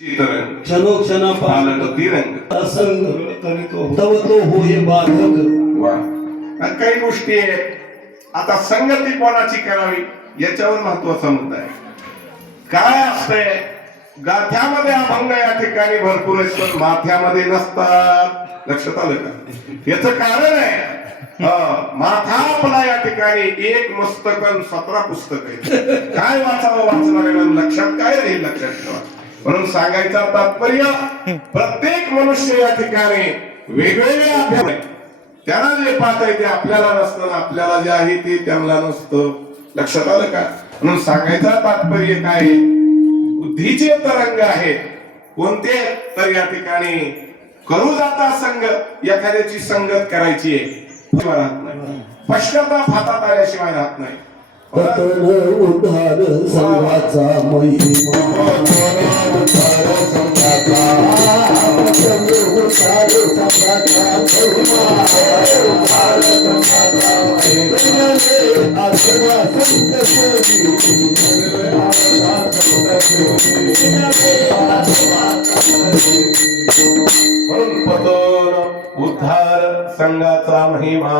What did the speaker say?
क्षणोक्षण तिरंग असंग तव तो होय बाधक. वा आणि काही गोष्टी आहेत आता संगती कोणाची करावी याच्यावर महत्वाचा मुद्दा आहे. काय असतंय गाथ्यामध्ये अभंग या ठिकाणी भरपूर आहेत पण माथ्यामध्ये नसतात. लक्षात आलं का? याच कारण आहे माथा आपला या ठिकाणी एक मस्तक 17 पुस्तक आहे. काय वाचावं वाचणाऱ्याला लक्षात काय राहील लक्षात ठेवा. म्हणून सांगायचं तात्पर्य प्रत्येक मनुष्य या ठिकाणी वेगवेगळे अभ्यास आहे. त्यांना जे पाहत आहे ते आपल्याला नसतं आपल्याला जे आहे ते त्यांना नसतं. लक्षात आलं का? म्हणून सांगायचं तात्पर्य काय बुद्धीचे तरंग आहेत कोणते तर या ठिकाणी करू जाता संग एखाद्याची संगत करायची आहे राहत नाही. पश्चाताप हातात आल्याशिवाय राहत नाही. पतन उद्धार संघाचा महिमा उद्धार संघाचा पतन उद्धार संघाचा महिमा उद्धार संघाचा महिमा आसरा संत म्हणून पतन उद्धार संघाचा महिमा